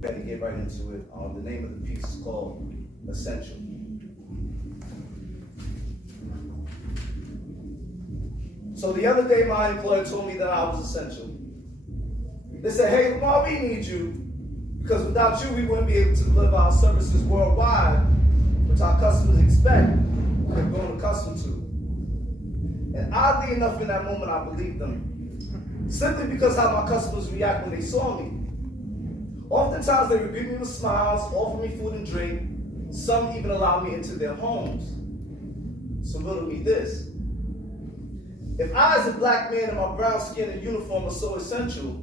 Got to get right into it. The name of the piece is called Essential. So the other day, my employer told me that I was essential. They said, "Hey, Lamar, we need you because without you, we wouldn't be able to deliver our services worldwide, which our customers expect and have grown accustomed to." And oddly enough, in that moment, I believed them, simply because how my customers react when they saw me. Oftentimes, they would greet me with smiles, offer me food and drink. Some even allowed me into their homes. So riddle me this. If I, as a black man in my brown skin and uniform, are so essential,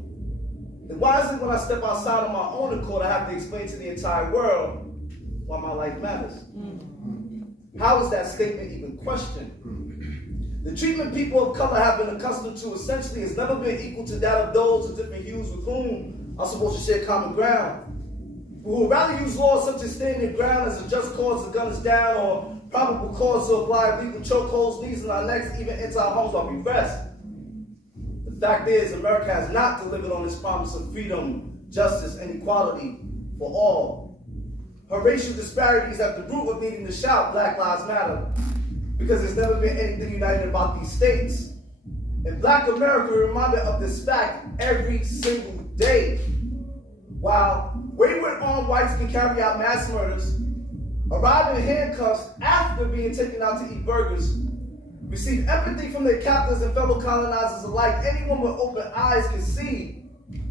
then why is it when I step outside on my own accord, I have to explain to the entire world why my life matters? How is that statement even questioned? The treatment people of color have been accustomed to essentially has never been equal to that of those of different hues with whom are supposed to share common ground, who would rather use laws such as standing your ground as a just cause to gun us down or probable cause to apply legal chokeholds, knees in our necks, even enter our homes while we rest. The fact is, America has not delivered on its promise of freedom, justice, and equality for all. Her racial disparities at the root of needing to shout Black Lives Matter, because there's never been anything united about these states. And Black America is reminded of this fact every single day. While wayward armed whites can carry out mass murders, arrive in handcuffs after being taken out to eat burgers, receive empathy from their captors and fellow colonizers alike, anyone with open eyes can see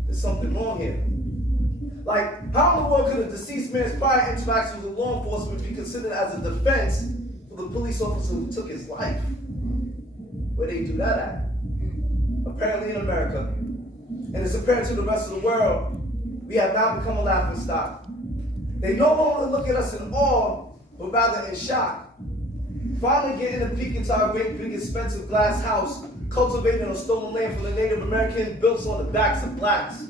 there's something wrong here. Like, how in the world could a deceased man's prior interactions with law enforcement be considered as a defense for the police officer who took his life? Where they do that at? Apparently in America. And it's apparent to the rest of the world, we have now become a laughingstock. They no longer look at us in awe, but rather in shock. Finally getting a peek into our great big expensive glass house, cultivated on stolen land from the Native American, built on the backs of blacks.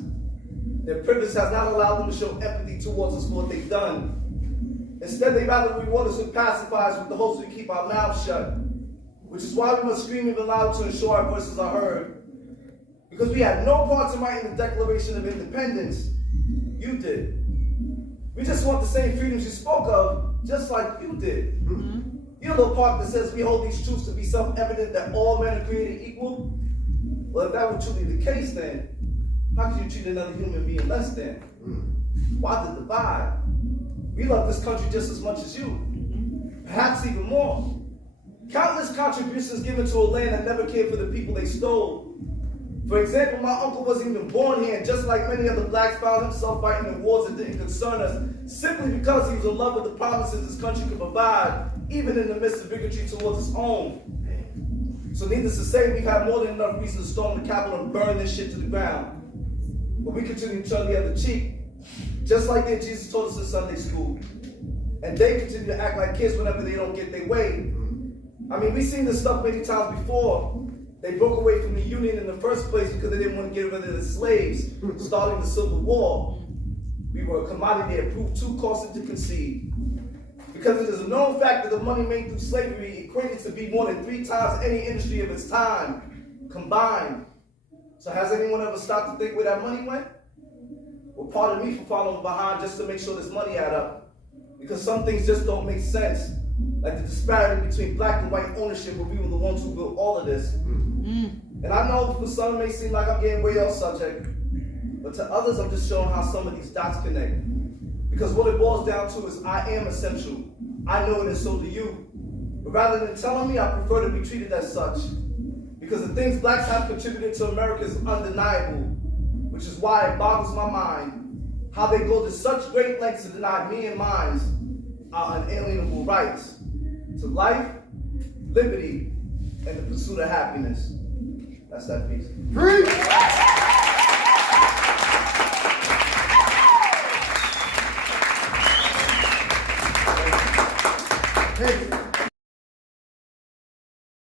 Their privilege has not allowed them to show empathy towards us for what they've done. Instead, they rather reward us with pacifiers with the hopes we keep our mouths shut, which is why we must scream even louder to ensure our voices are heard. Because we had no part in writing the Declaration of Independence. You did. We just want the same freedoms you spoke of, just like you did. You know the part that says we hold these truths to be self-evident that all men are created equal? Well, if that were truly the case, then how could you treat another human being less than? Why the divide? We love this country just as much as you, perhaps even more. Countless contributions given to a land that never cared for the people they stole. For example, my uncle wasn't even born here, and just like many other blacks, found himself fighting in wars that didn't concern us, simply because he was in love with the promises this country could provide, even in the midst of bigotry towards its own. So needless to say, we've had more than enough reason to storm the Capitol and burn this shit to the ground. But we continue to turn the other cheek, just like that Jesus taught us in Sunday school. And they continue to act like kids whenever they don't get their way. I mean, we've seen this stuff many times before. They broke away from the Union in the first place because they didn't want to get rid of the slaves, starting the Civil War. We were a commodity that proved too costly to concede. Because it is a known fact that the money made through slavery equated to be more than 3 times any industry of its time combined. So has anyone ever stopped to think where that money went? Well, pardon me for following behind just to make sure this money add up. Because some things just don't make sense. Like the disparity between black and white ownership, where we were the ones who built all of this. And I know for some it may seem like I'm getting way off subject, but to others I'm just showing how some of these dots connect. Because what it boils down to is I am essential. I know it and so do you. But rather than telling me, I prefer to be treated as such. Because the things blacks have contributed to America is undeniable, which is why it boggles my mind how they go to such great lengths to deny me and mine our unalienable rights to life, liberty, and the pursuit of happiness. That's that piece.